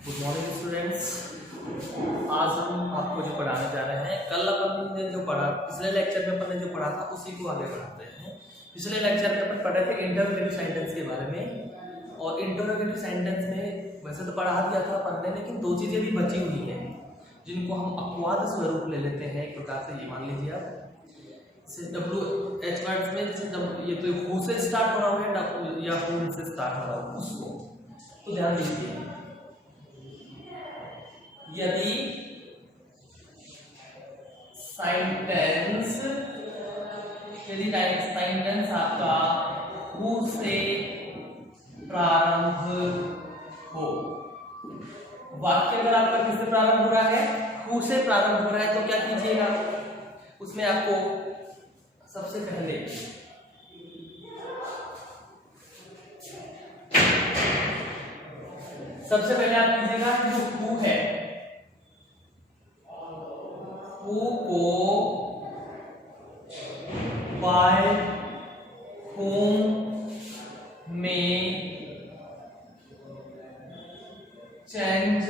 Good morning students. आज हम आपको जो पढ़ाने जा रहे हैं, कल अपन ने जो पढ़ा, पिछले लेक्चर में अपन ने जो पढ़ा था उसी को आगे बढ़ाते हैं। पिछले लेक्चर में अपन पढ़े थे इंटरोगेटिव सेंटेंस के बारे में, और इंटरोगेटिव सेंटेंस में वैसे तो पढ़ा दिया था अपन ने, लेकिन दो चीजें भी बची हुई हैं जिनको हम अपवाद स्वरूप ले लेते हैं। एक प्रकार से ये मान लीजिए आप, WH वर्ड्स में जैसे ये तो हु से स्टार्ट हो रहा है या whom से स्टार्ट हो रहा है, उसको तो ध्यान दीजिए। यदि सेंटेंस आपका हु से प्रारंभ हो, वाक्य अगर आपका किससे प्रारंभ हो रहा है, हु से प्रारंभ हो रहा है, तो क्या कीजिएगा, उसमें आपको सबसे पहले आप कीजिएगा जो हु है, हु को बाय होम में चेंज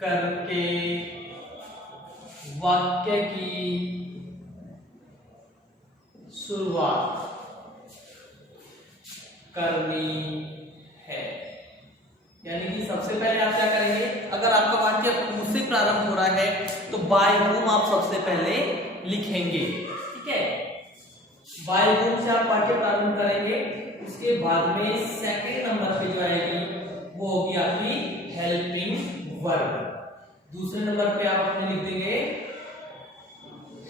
करके वाक्य की शुरुआत करनी है। यानी कि सबसे पहले आप क्या करेंगे, अगर आपका वाक्य हु से प्रारंभ हो रहा है तो बाय होम आप सबसे पहले लिखेंगे, ठीक है। बाय होम से आप वाक्य प्रारंभ करेंगे, उसके बाद में सेकंड नंबर पे जो आएगी वो होगी आपकी हेल्पिंग वर्ब। दूसरे नंबर पे आप अपने लिख देंगे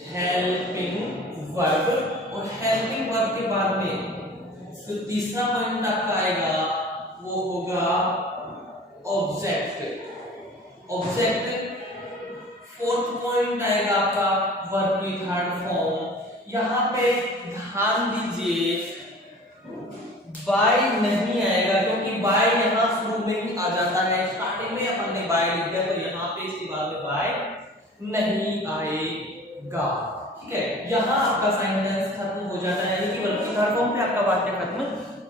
हेल्पिंग वर्ब, और हेल्पिंग वर्ब के बाद में जो तीसरा पॉइंट आपका आएगा वो होगा ऑब्जेक्ट। फोर्थ पॉइंट आएगा आपका वर्ब की थर्ड फॉर्म। यहां पे ध्यान दीजिए बाय नहीं आएगा, क्योंकि बाय यहां शुरू में ही आ जाता है, स्टार्टिंग में अपन ने बाय लिख दिया, तो यहां पे इसके बाद में बाय नहीं आएगा, ठीक है। यहां आपका सेंटेंस खत्म हो जाता है, यानी कि वर्ब की थर्ड फॉर्म पे आपका वाक्य खत्म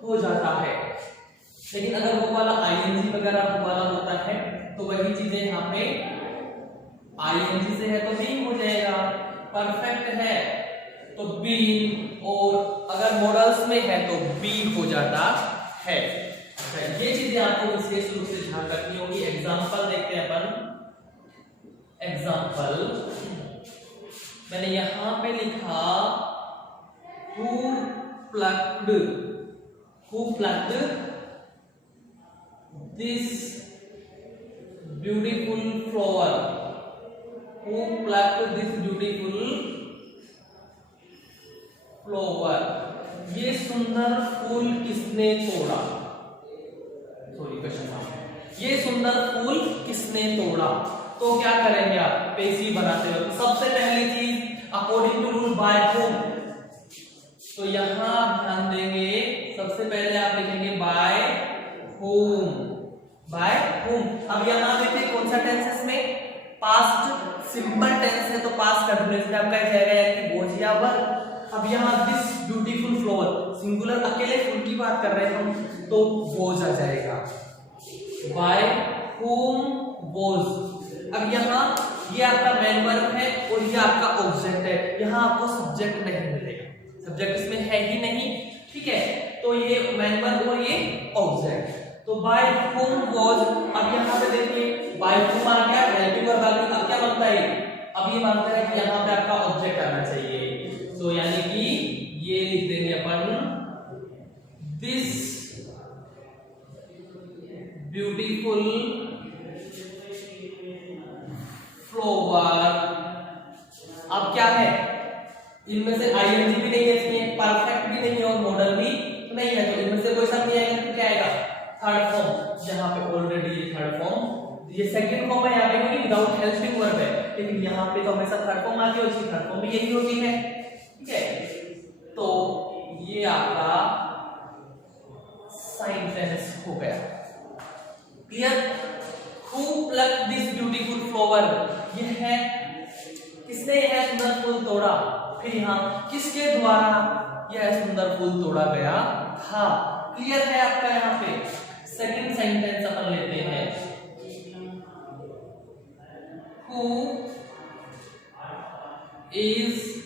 हो जाता है। लेकिन अगर वो वाला आईएनजी वगैरह वो वाला होता है तो वही चीजें यहाँ पे आईएनजी से है तो बीइंग हो जाएगा, परफेक्ट है तो बीइंग, और अगर मॉडल्स में है तो बी हो जाता है। ये चीजें आपको विशेष रूप से ध्यान रखनी होगी। एग्जांपल देखते हैं अपन। एग्जांपल मैंने यहां पे लिखा who plucked this beautiful flower, who plucked this beautiful flower, ये सुंदर फूल किसने तोड़ा, सॉरी क्वेश्चन मार्क, ये सुंदर फूल किसने तोड़ा। तो क्या करेंगे आप पेसिव बनाते हो, सबसे पहली चीज according to rule by whom, तो यहां ध्यान देंगे सबसे पहले आप लिखेंगे बाय होम। अब यहां देखिए कौन सा टेंस है, इसमें पास्ट सिंपल टेंस है, तो पास्ट कंटिन्यूअस में आपका जाएगा, यानी वॉज या वर। अब यहाँ दिस ब्यूटीफुल फ्लावर, सिंगुलर अकेले फूल की बात कर रहे हैं हम, तो वॉज आ जाएगा, बाय होम वॉज। अब यहाँ ये आपका मेन वर्ब है और ये आपका ऑब्जेक्ट है, यहाँ आपको सब्जेक्ट नहीं मिलेगा, सब्जेक्ट इसमें है ही नहीं, ठीक है। तो ये मेन वर्ब और ये ऑब्जेक्ट, तो बाय होम वॉज। अब यहाँ पे देखिए बाय होम आ गया, हेल्पिंग वर्ब आ गया, अब क्या मांगता है, अब ये मांगता है कि यहाँ पे आपका ऑब्जेक्ट आना चाहिए, तो यानी कि ये लिख देंगे अपन दिस ब्यूटीफुल फ्लावर। अब क्या है, इनमें से आईएनजी भी नहीं है, इसमें परफेक्ट भी नहीं है और मॉडल भी नहीं है, तो इनमें से कोई सा नहीं आएगा, तो क्या आएगा थर्ड फॉर्म। यहाँ पे ऑलरेडी ये थर्ड फॉर्म, ये सेकंड फॉर्म है, यहाँ पे क्योंकि विदाउट हेल्पिंग वर्ब है, लेकिन यहाँ पे तो हमेशा थर्ड फॉर्म आती है, उसकी थर्ड फॉर्म भी यही होती है, ठीक है। तो ये आपका सेंटेंस हो गया clear. Who plucked this beautiful flower, ये है किसने यह सुंदर फूल तोड़ा, फिर यहाँ किसके द्वारा यह सुंदर फूल तोड़ा गया था। क्लियर है आपका यहाँ पे। सेकंड सेंटेंस अपन लेते हैं, is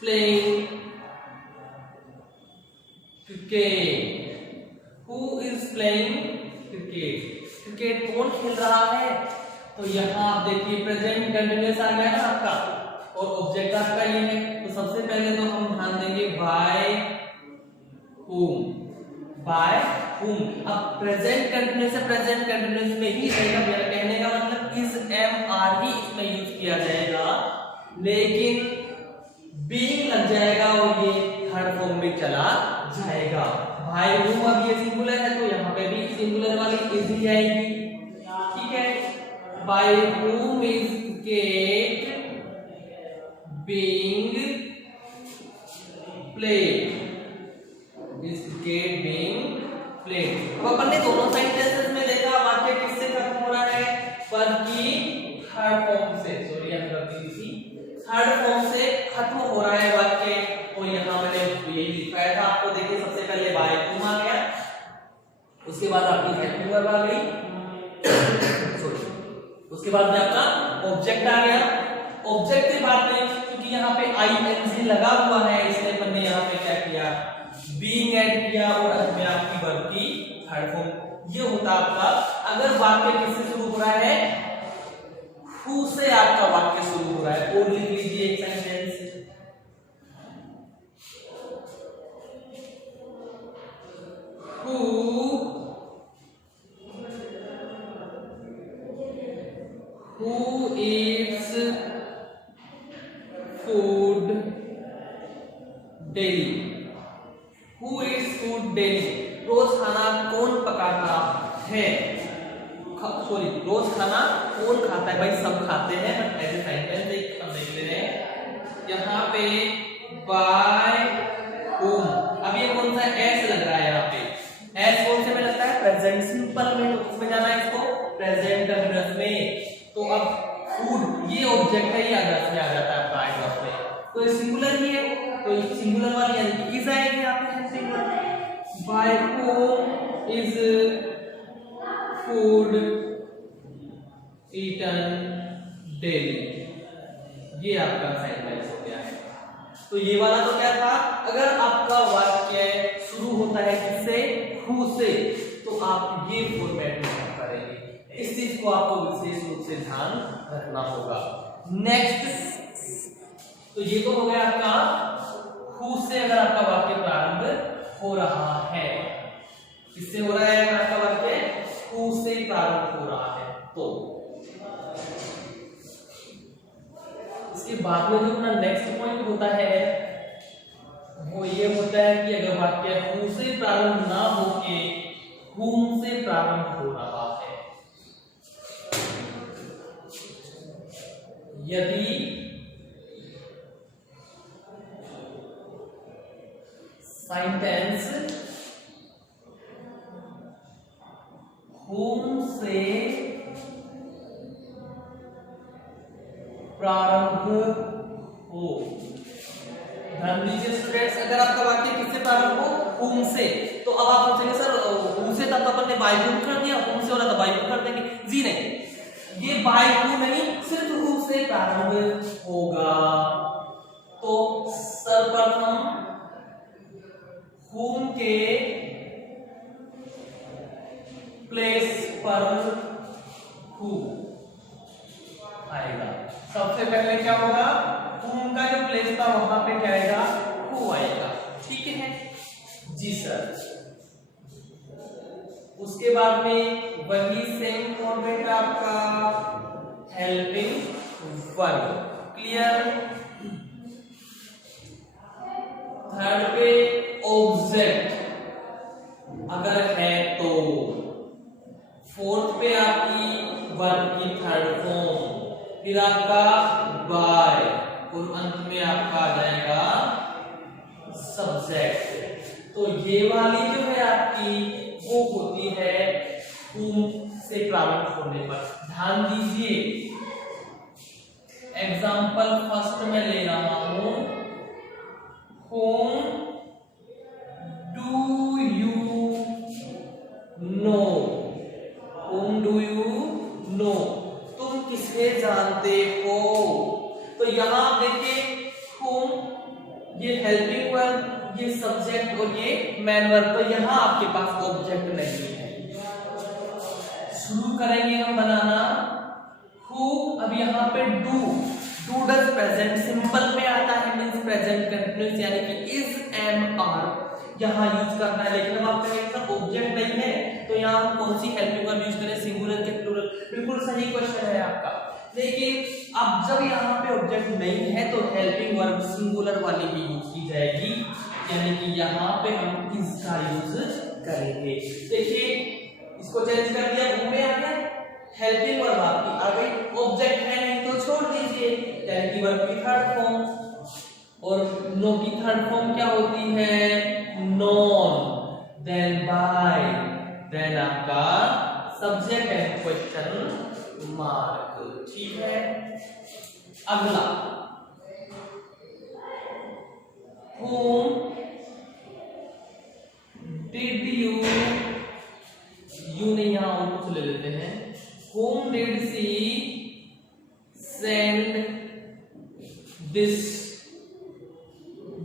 playing cricket. Who is playing cricket? Cricket कौन खेल रहा है? तो यहाँ आप देखिए प्रेजेंट कंटिन्यूअस आ गया ना आपका, और ऑब्जेक्ट आपका ये है। तो सबसे पहले तो हम ध्यान देंगे बाय whom, बाय whom। अब प्रेजेंट कंटिन्यूअस से प्रेजेंट कंटिन्यूअस में ही रहेगा, मेरा कहने का मतलब इज एम आर ही इसमें यूज किया जाएगा, लेकिन बीइंग लग जाएगा और ये थर्ड फॉर्म में चला जाएगा। बाय whom अब ये सिंगुलर है तो यहाँ पे भी सिंगुलर वाली इज ही आएगी, ठीक है। By whom is cricket being played, is cricket being played। अब अपन ने दोनों सेंटेंसेस में देखा वाक्य किससे खत्म हो रहा है, पर की थर्ड फॉर्म से, सॉरी यहाँ गलती थी, थर्ड फॉर्म से खत्म हो रहा है वाक्य। और यहाँ मैंने यही लिखा था आपको, देखिए सबसे पहले बाय whom आ गया, उसके बाद आपकी हेल्पिंग वर्ब आ गई, सॉरी, उसके बाद में आपका ऑब्जेक्ट आ गया। ऑब्जेक्ट के बाद में क्योंकि यहाँ पे आईएनजी लगा हुआ है, इसलिए अपन ने यहाँ पे क्या किया, बीइंग ऐड किया, और अंत में आपकी वर्ब की थर्ड फॉर्म। ये होता आपका, अगर वाक्य किससे शुरू हो रहा है, हु से आपका वाक्य शुरू हो रहा है। और लिख लीजिए एक sentence, who eats food daily, who eats food daily, रोज खाना कौन पकाता है, सॉरी रोज खाना कौन खाता है, भाई सब खाते हैं, बट एज ए सेंटेंस एक हम देख ले रहे हैं यहाँ पे बाय whom। अब ये कौन सा एस लग रहा है, यहाँ पे एस कौन से में लगता है, प्रेजेंट सिंपल में, तो किसमें जाना है इसको, प्रेजेंट कंटिन्यूअस में। तो अब फूड ये ऑब्जेक्ट है, ये अदर्स में आ जाता है आपका आइटम में, तो ये सिंगुलर ही है, तो ये सिंगुलर वाली यानी कि इज आएगी यहाँ पे, है singular. By whom is food eaten daily, ये आपका सेंटेंस हो गया है। तो ये वाला तो क्या था, अगर आपका वाक्य शुरू होता है किससे, हु से, तो आप ये फॉर्मेट में करेंगे। इस चीज को आपको विशेष रूप से ध्यान रखना होगा। नेक्स्ट, तो ये तो हो गया आपका हु से अगर आपका वाक्य प्रारंभ हो रहा है, किससे हो रहा है अगर आपका वाक्य हु से प्रारंभ हो रहा है। तो इसके बाद में जो अपना नेक्स्ट पॉइंट होता है वो ये होता है कि अगर वाक्य हु से प्रारंभ ना होके whom से प्रारंभ हो रहा है, यदि सेंटेंस whom से प्रारंभ हो, ध्यान दीजिए स्टूडेंट्स, अगर आपका वाक्य किससे प्रारंभ हो, whom से, तो अब आप पूछेंगे सर whom से था तो अपन ने बाय whom कर दिया, whom से हो रहा था बाय whom कर देंगे, जी नहीं, ये बाय whom नहीं, सिर्फ whom से प्रारंभ होगा। तो सर्वप्रथम whom के प्लेस पर who आएगा। सबसे पहले क्या होगा, whom का जो प्लेस था वहां पे क्या आएगा, who आएगा, ठीक है जी सर। उसके बाद में वही सेम फॉर्मेट आपका हेल्पिंग वर्ब, क्लियर। थर्ड पे ऑब्जेक्ट अगर है तो, फोर्थ पे आपकी वर्ब की थर्ड फॉर्म, फिर आपका बाय, और अंत में आपका आ जाएगा सब्जेक्ट। तो ये वाली जो है आपकी वो होती है whom से प्रारंभ होने पर। ध्यान दीजिए, एग्जाम्पल फर्स्ट में ले रहा हूं, whom do you know, whom do you know, तुम किसे ऑब्जेक्ट और ये मैन वर्ब, तो यहाँ आपके पास ऑब्जेक्ट नहीं है। शुरू करेंगे हम बनाना हु। अब यहाँ पे डू डज प्रेजेंट सिंपल में आता है, मींस प्रेजेंट कंटिन्यूअस, यानी कि इज एम आर यहाँ यूज करना है। लेकिन अब आप कहेंगे सर ऑब्जेक्ट नहीं है, तो यहाँ हम कौन सी हेल्पिंग वर्ब यूज करें, सिंगुलर के प्लूरल? बिल्कुल सही क्वेश्चन है आपका। लेकिन अब जब यहाँ पे ऑब्जेक्ट नहीं है तो हेल्पिंग वर्ब सिंगुलर वाली भी यूज की जाएगी, यानी कि यहाँ पे हम इसका यूज करेंगे। देखिए इसको चेंज कर दिया, हु में आ गया, हेल्पिंग वर्ब आपकी आ गई, ऑब्जेक्ट है नहीं तो छोड़ दीजिए, यानी कि वर्ब की थर्ड फॉर्म। और नो की थर्ड फॉर्म क्या होती है, नॉन, देन बाय, देन आपका सब्जेक्ट एंड क्वेश्चन मार्क। ठीक है, अगला whom did you नहीं, यहां और कुछ ले लेते हैं, whom did she send this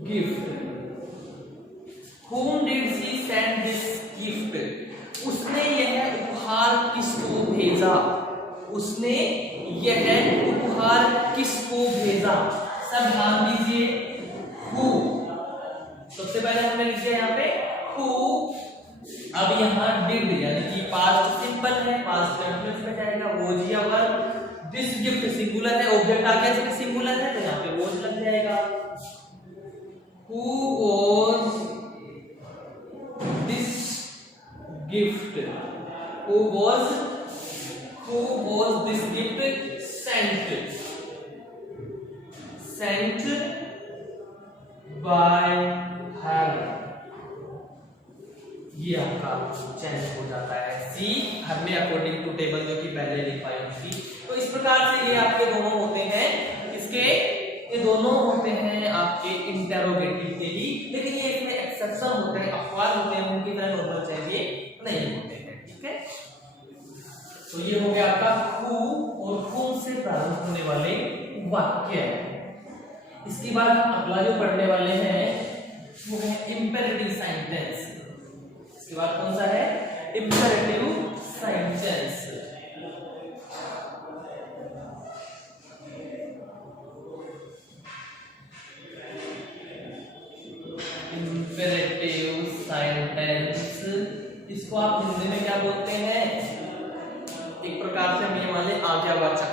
gift? whom did she send this gift? उसने यह उपहार किसको भेजा? उसने यह उपहार किसको भेजा? सब ध्यान दीजिए, who सबसे पहले हमने लिख दिया यहाँ पे who। अब यहाँ did यानी कि पास्ट सिंपल है, पास्ट कंटिन्यूअस में जाएगा, वॉज या वर्ब। दिस गिफ्ट सिंगुलर है, ऑब्जेक्ट आ गया इसमें सिंगुलर है, तो यहाँ पे वॉज लग जाएगा। who was this gift? who was this gift sent by her? ये आपका चेंज हो जाता है, सी हर में अकॉर्डिंग टू टेबल जो कि पहले लिखवाई थी। तो इस प्रकार से ये आपके दोनों होते हैं, इसके ये दोनों होते हैं आपके इंटेरोगेटिव के ही, लेकिन ये इसमें एक्सेप्शन होते हैं, अपवाद होते हैं, उनकी तरह नॉर्मल चाहिए नहीं होते हैं। ठीक है, तो ये हो गया आपका हु और whom से प्रारंभ होने वाले वाक्य। इसके बाद अगला जो पढ़ने वाले हैं वो है इंपेरेटिव सेंटेंस। इसके बाद कौन सा है, इंपेरेटिव सेंटेंस। इंपेरेटिव सेंटेंस, इसको आप हिंदी में क्या बोलते हैं, एक प्रकार से हम ये मान लें आज्ञावाचक,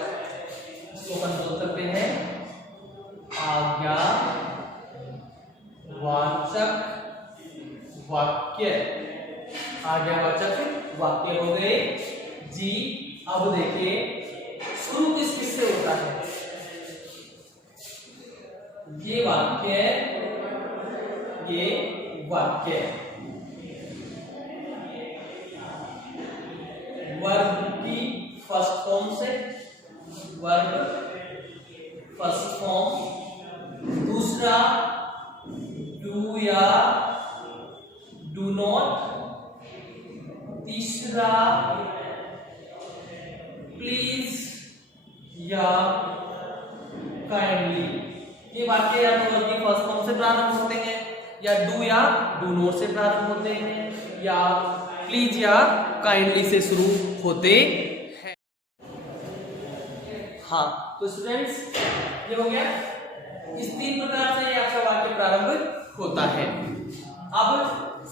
इसको हम बोल सकते हैं आज्ञावाचक वाक्य। आज्ञावाचक वाक्य हो गए जी। अब देखिए शुरू किस से होता है, ये वाक्य वर्ब की फर्स्ट फॉर्म से, वर्ब फर्स्ट फॉर्म, दूसरा डू या डू नॉट, तीसरा प्लीज या काइंडली। ये वाक्य या तो वर्ब की फर्स्ट फॉर्म से प्रारंभ होते हैं, या डू या डू नॉट से प्रारंभ होते हैं, या प्लीज या काइंडली से शुरू होते हैं। हाँ तो स्टूडेंट्स ये हो गया, इस तीन प्रकार से ये आपका वाक्य प्रारंभ होता है। अब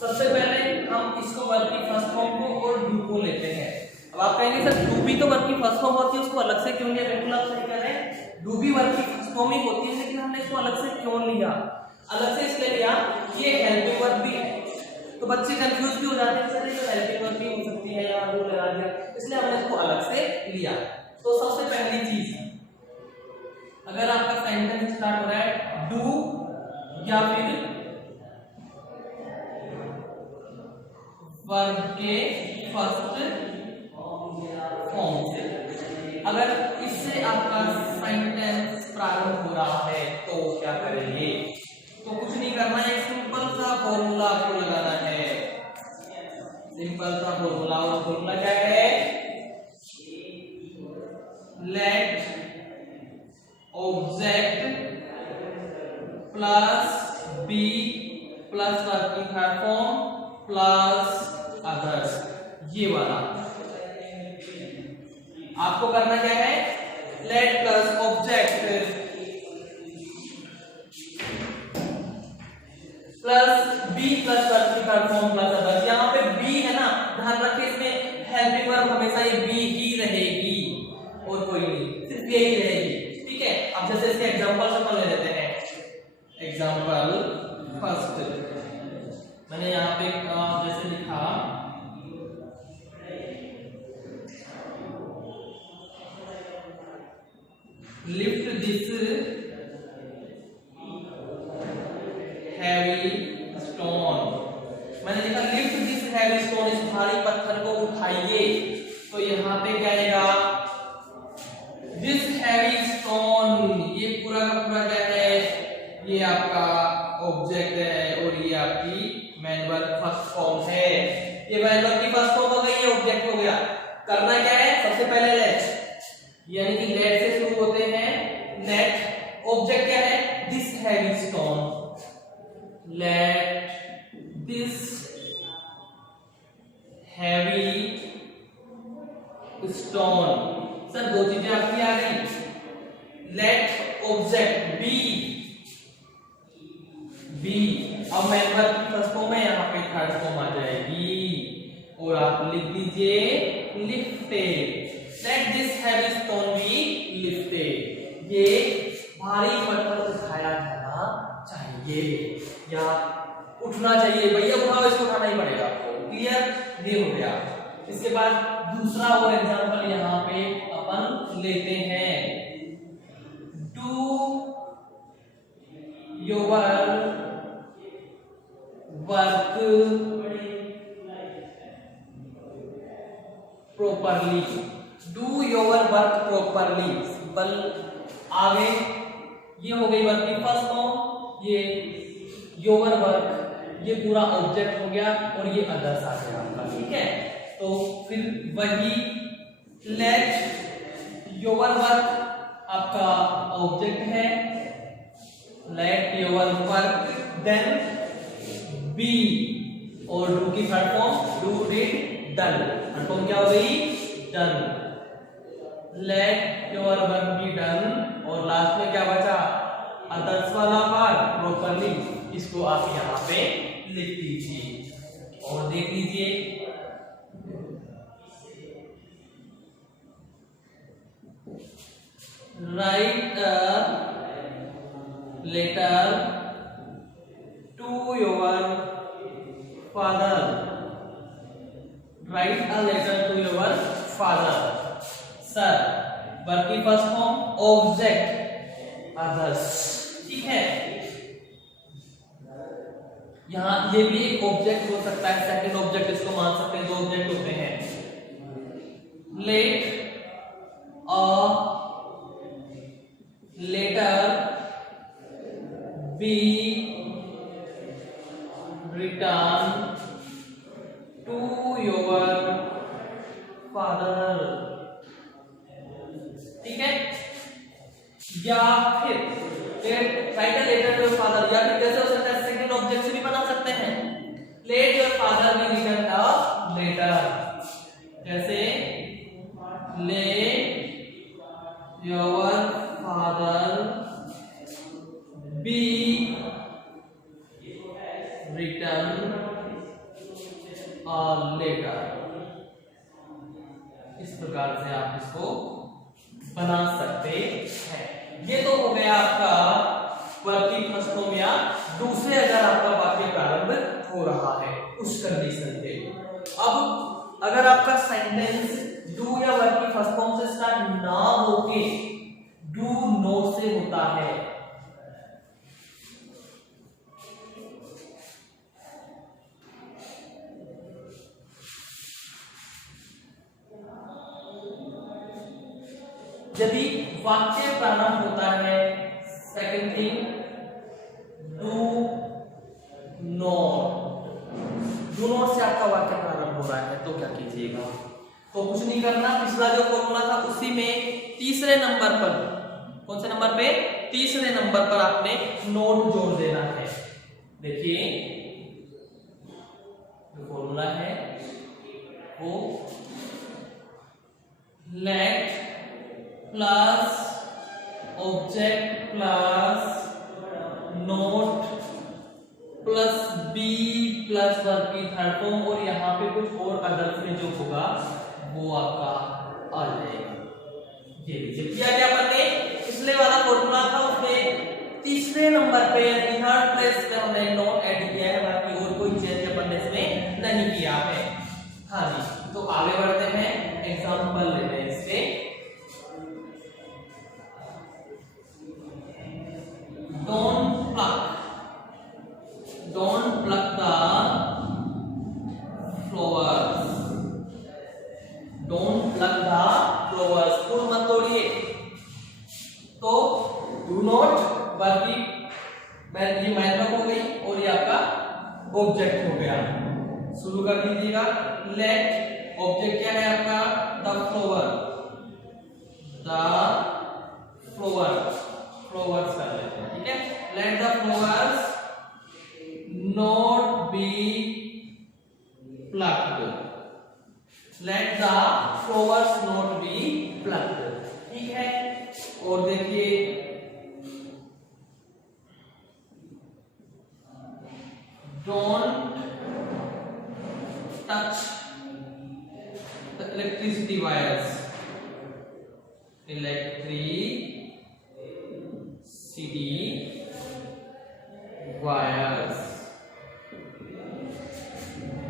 सबसे पहले हम इसको वर्ब की फर्स्ट फॉर्म को और डू को लेते हैं। अब आप कहेंगे सर डू भी तो वर्ब की फर्स्ट फॉर्म होती है, उसको अलग से क्यों लिया? बिल्कुल आप सही कह रहे हैं, डू भी वर्ब की फर्स्ट फॉर्म ही होती है, लेकिन हमने इसको अलग से क्यों लिया? अलग से इसलिए लिया, ये हेल्पिंग वर्ब भी है, तो बच्चे कंफ्यूज भी हो जाते हैं, सर ये हेल्पिंग वर्ब भी हो सकती है, या डू लगा दिया, इसलिए हमने इसको अलग से लिया। तो सबसे पहली चीज, अगर आपका सेंटेंस स्टार्ट हो रहा है डू या फिर वर्ब के फर्स्ट फॉर्म से, अगर इससे आपका सेंटेंस प्रारंभ हो रहा है तो क्या करेंगे? तो कुछ नहीं करना है, सिंपल सा फॉर्मूला आपको लगाना है, सिंपल सा फॉर्मूला। और फॉर्मूला क्या है? Let object plus be plus verb की थर्ड फॉर्म प्लस अदर्स, ये वाला आपको करना क्या है, let plus object plus be plus verb की थर्ड फॉर्म प्लस अदर्स। यहाँ पे बी है ना, ध्यान रखिए इसमें हेल्पिंग वर्ब हमेशा ये बी ही रहेगी और कोई नहीं, सिर्फ यही रहेगी। ठीक है, अब जैसे इसके एग्जांपल अपन ले लेते हैं। एग्जांपल फर्स्ट मैंने यहाँ पे जैसे लिखा लिफ्ट दिस हैवी स्टोन, मैंने लिखा लिफ्ट दिस हैवी स्टोन, इस भारी पत्थर को उठाइए। तो यहाँ पे क्या आएगा, दिस हैवी स्टोन, ये पूरा का पूरा क्या है, ये आपका ऑब्जेक्ट है और ये आपकी मैन वर्ब फर्स्ट फॉर्म है। ये मैन वर्ब की फर्स्ट फॉर्म हो गई, ये ऑब्जेक्ट हो गया। करना क्या है, सबसे पहले लेट, यानी कि लेट से शुरू होते हैं, लेट ऑब्जेक्ट क्या है, this heavy stone, let this heavy stone. Sir दो चीजें आपकी आ गई, लेट ऑब्जेक्ट बी, अब मैन वर्ब की फर्स्ट फॉर्म है, यहाँ पे थर्ड फॉर्म आ जाएगी और आप लिख दीजिए lifted, let this heavy stone be lifted, ये भारी पत्थर उठाया जाना चाहिए या उठना चाहिए, भैया उठाओ, इसको उठाना ही पड़ेगा आपको। क्लियर, ये हो गया। इसके बाद दूसरा और एग्जांपल यहाँ पे अपन लेते हैं, do your work properly, do your work properly, simple आगे ये हो गई वर्क की फर्स्ट फॉर्म, ये योर वर्क, ये पूरा ऑब्जेक्ट हो गया और ये अदर्स आ गया आपका। ठीक है, तो फिर वही लेट योर वर्क आपका ऑब्जेक्ट है, let your work then be और डू की third form do did done, third form क्या हो गई, done, let your work be done और लास्ट में क्या बचा, अदर्स वाला पार्ट प्रॉपरली, इसको आप यहाँ पे लिख दीजिए और देख लीजिए। Write a letter to your father, write a letter to your father. Sir verb की फर्स्ट फॉर्म ऑब्जेक्ट अदर्स, ठीक है, यहां ये भी एक ऑब्जेक्ट हो सकता है, सेकंड ऑब्जेक्ट इसको मान सकते हैं, दो ऑब्जेक्ट होते हैं। Let a letter be return to your father, ठीक है, या फिर write a letter to your father, या फिर कैसे हो सकता है, सेकंड ऑब्जेक्ट से भी बना सकते हैं, let your father be return a letter, जैसे let your father be return a letter, इस प्रकार से आप इसको बना सकते हैं। ये तो हो गया आपका वर्ब की फर्स्ट फॉर्म या दूसरे अगर आपका वाक्य प्रारंभ हो रहा है उस कंडीशन पे। अब अगर आपका सेंटेंस डू या वर्ब की फर्स्ट फॉर्म से स्टार्ट ना होके डू नॉट से होता है, यदि वाक्य प्रारंभ होता है सेकंड थिंग डू नॉट से आपका वाक्य प्रारंभ हो रहा है तो क्या कीजिएगा, तो कुछ नहीं करना, पिछला जो फॉर्मूला था उसी में तीसरे नंबर पर, कौन से नंबर पे, तीसरे नंबर पर आपने नोट जोड़ देना है। देखिए फॉर्मूला है वो let plus object plus not plus be plus verb की थर्ड फॉर्म, और यहाँ पे कुछ और अदर्स में जो होगा वो आपका आ जाएगा। ये लीजिए किया क्या अपन ने, पिछले वाला फॉर्मूला था उसमें तीसरे नंबर पे यानी थर्ड प्लेस पे हमने नोट ऐड किया है, बाकी और कोई चेंज अपन ने इसमें नहीं किया है। हाँ जी, तो आगे बढ़ते हैं, एग्जांपल लेते हैं इसके। Don't pluck the flowers. Don't pluck the flowers. फूल मत तोड़िए। तो do not वर्ब की मैथड हो गई और ये आपका ऑब्जेक्ट हो गया। शुरू कर दीजिएगा। लेट ऑब्जेक्ट क्या है आपका, द फ्लावर, फ्लावर्स कर लेते हैं, ठीक है। Let the flowers not be plucked. Let the flowers not be plucked. ठीक है। और देखिए don't touch the electricity wires. Electricity wires.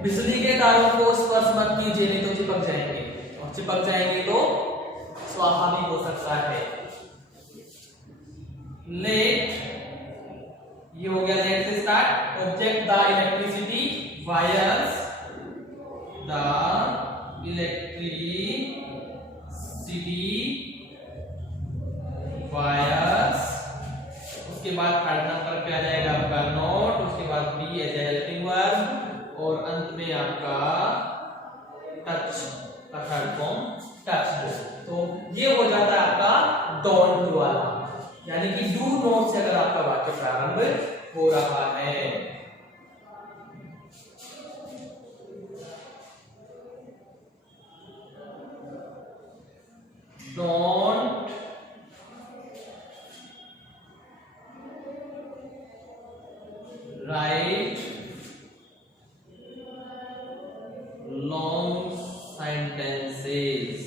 बिजली के तारों को स्पर्श मत कीजिए, नहीं तो चिपक जाएंगे, और चिपक जाएंगे तो स्वाहा भी हो सकता है। लेट, ये हो गया लेट से start. Object the electricity wires, the electricity wires. उसके बाद थर्ड नंबर पे आ जाएगा आपका नोट, उसके बाद be as a helping verb, और अंत में आपका टच का थर्ड फॉर्म टच। तो ये हो जाता है आपका डोंट वाला, यानी कि डू नॉट से अगर आपका वाक्य प्रारंभ हो रहा है। Don't write long sentences.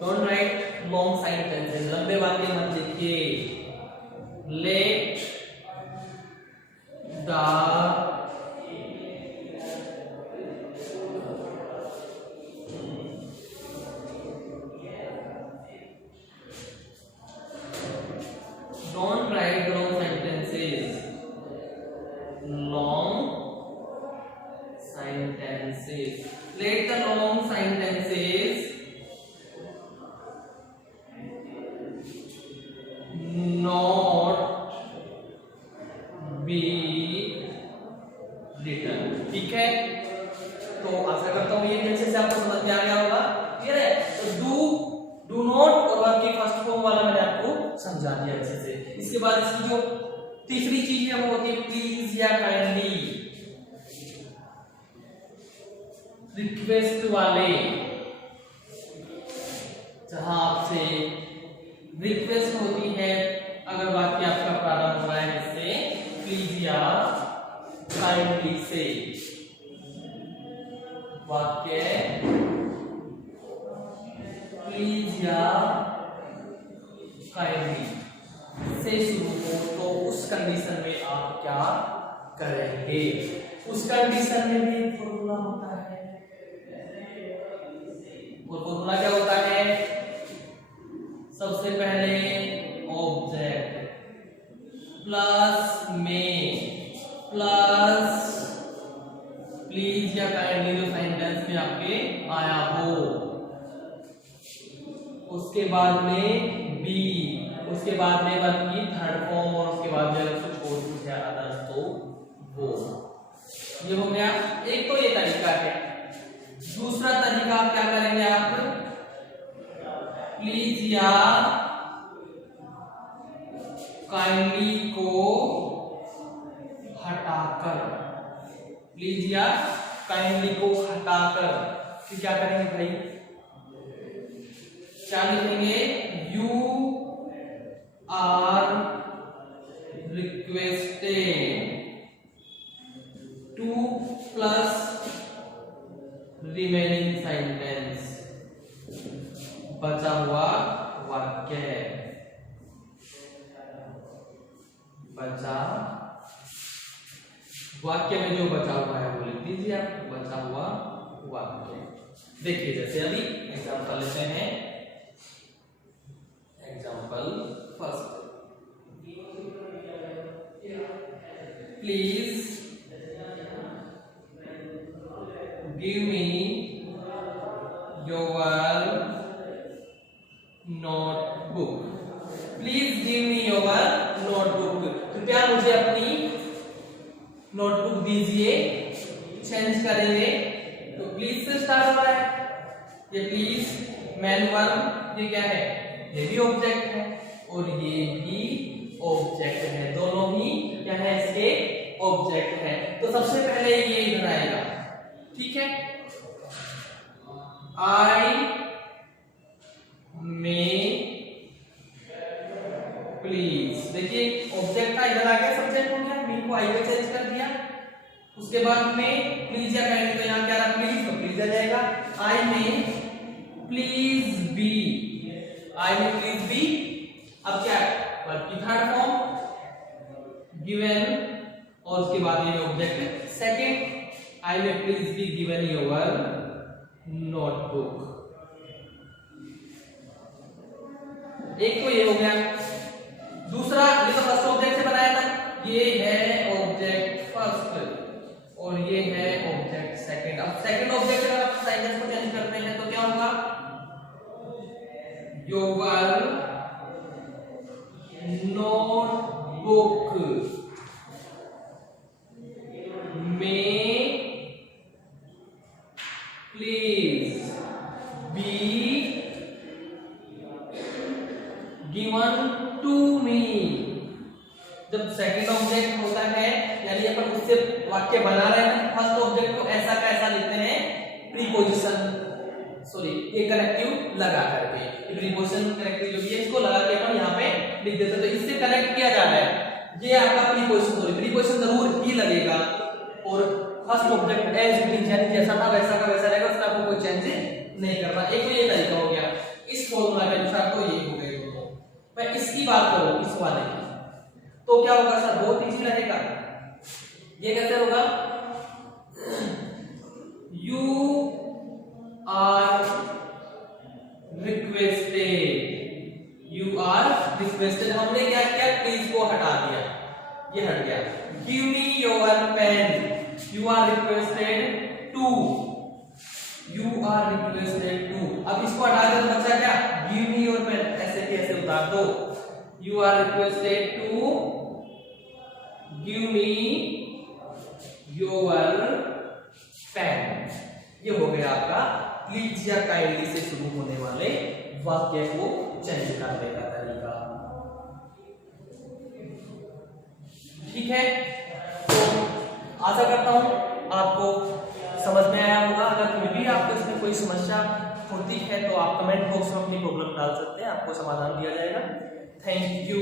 Don't write long sentences. लंबे वाक्य मत लिखिए। Let the don't write long sentences. Long sentences. Let the long sentences not be written. ठीक है, तो आशा करता हूँ ये अच्छे से आपको समझ में आ गया होगा। क्लियर है? तो डू नॉट और वर्ब की फर्स्ट फॉर्म वाला मैंने आपको समझा दिया अच्छे से। इसके बाद इसकी जो तीसरी चीज है वो होती है प्लीज या काइंडली। रिक्वेस्ट वाले, जहां आपसे रिक्वेस्ट होती है, अगर वाक्य आपका प्रारंभ हो रहा है इससे प्लीज या काइंडली से, वाक्य प्लीज या काइंडली से शुरू हो तो उस कंडीशन में आप क्या करेंगे? उस कंडीशन में भी एक फॉर्मूला होता है, और फॉर्मूला क्या होता है? सबसे पहले ऑब्जेक्ट प्लस में प्लस प्लीज या काइंडली जो सेंटेंस में आपके आया हो, उसके बाद में बी, उसके बाद में वर्ब की थर्ड फॉर्म, और उसके बाद में अगर कुछ और कुछ है अदर्स तो वो। ये हो गया एक, तो ये तरीका है। दूसरा तरीका आप क्या करेंगे? आप प्लीज या काइंडली को हटाकर, प्लीज या काइंडली को हटाकर फिर क्या करेंगे भाई, क्या लिखेंगे, you are requested to plus remaining sentence, बचा हुआ वाक्य है, बचा वाक्य में जो बचा हुआ है वो लिख दीजिए आप, बचा हुआ वाक्य। देखिए जैसे अभी एग्जांपल लेते हैं, example first, please give me your notebook, please give me your notebook, कृपया मुझे अपनी नोटबुक दीजिए, चेंज करेंगे तो प्लीज से स्टार्ट हो रहा है, ये प्लीज मैन वर्ब, ये क्या है, ये भी ऑब्जेक्ट है और ये भी ऑब्जेक्ट है, दोनों ही क्या है, इसके ऑब्जेक्ट है। तो सबसे पहले ये इधर आएगा, ठीक है, आई में प्लीज, देखिए ऑब्जेक्ट का इधर आ गया, सब्जेक्ट हो गया, मी को आई में चेंज कर दिया, उसके बाद में प्लीज या कहेंगे तो यहाँ क्या रहा, प्लीज, तो प्लीज आ जाएगा, आई में प्लीज बी, आई में प्लीज बी, अब क्या है, वर्ब की थर्ड फॉर्म गिवन और उसके बाद ये ऑब्जेक्ट है, सेकंड आई में please be given your notebook, एक तो ये हो गया, दूसरा ये तो फर्स्ट ऑब्जेक्ट से बनाया था, ये है ऑब्जेक्ट फर्स्ट और ये है ऑब्जेक्ट सेकंड। अब सेकंड ऑब्जेक्ट अगर आप सेंटेंस को चेंज करते हैं तो क्या होगा, योर नोटबुक में please be given to me. जब सेकंड ऑब्जेक्ट होता है यानी अपन उससे वाक्य बना रहे हैं, फर्स्ट ऑब्जेक्ट को ऐसा का ऐसा लिखते हैं प्रीपोजिशन, सॉरी ये कनेक्टिव लगा करके, प्रीपोजिशन कनेक्टिव जो भी है इसको लगा के अपन यहाँ पे लिख देते हैं, तो इससे कनेक्ट किया जा रहा है, ये आपका प्रीपोजिशन, सॉरी प्रीपोजिशन जरूर ही लगेगा और first object as it is यानी जैसा था वैसा का वैसा रहेगा, उसमें आपको कोई चेंज नहीं करना। एक तो ये तरीका हो गया, इस फॉर्मूला के अनुसार तो ये हो गए दोनों। मैं इसकी बात करूं इस वाले की, तो क्या होगा सर, बहुत इजी रहेगा, ये कैसे होगा, you are requested, you are requested, हमने क्या किया, प्लीज को हटा दिया, ये हट गया, give me your pen, you are requested to, you are requested to, अब इसको हटा दे तो बचा क्या, गिव मी योर पेन, ऐसे कैसे उतार दो, you are requested to give me your pen, ये हो गया आपका प्लीज या काइंडली से शुरू होने वाले वाक्य को चेंज करने का तरीका, ठीक है। तो आशा करता हूं आपको समझ में आया होगा, अगर कोई भी आपको इसमें कोई समस्या होती है तो आप कमेंट बॉक्स में अपनी प्रॉब्लम डाल सकते हैं, आपको समाधान दिया जाएगा। Thank you.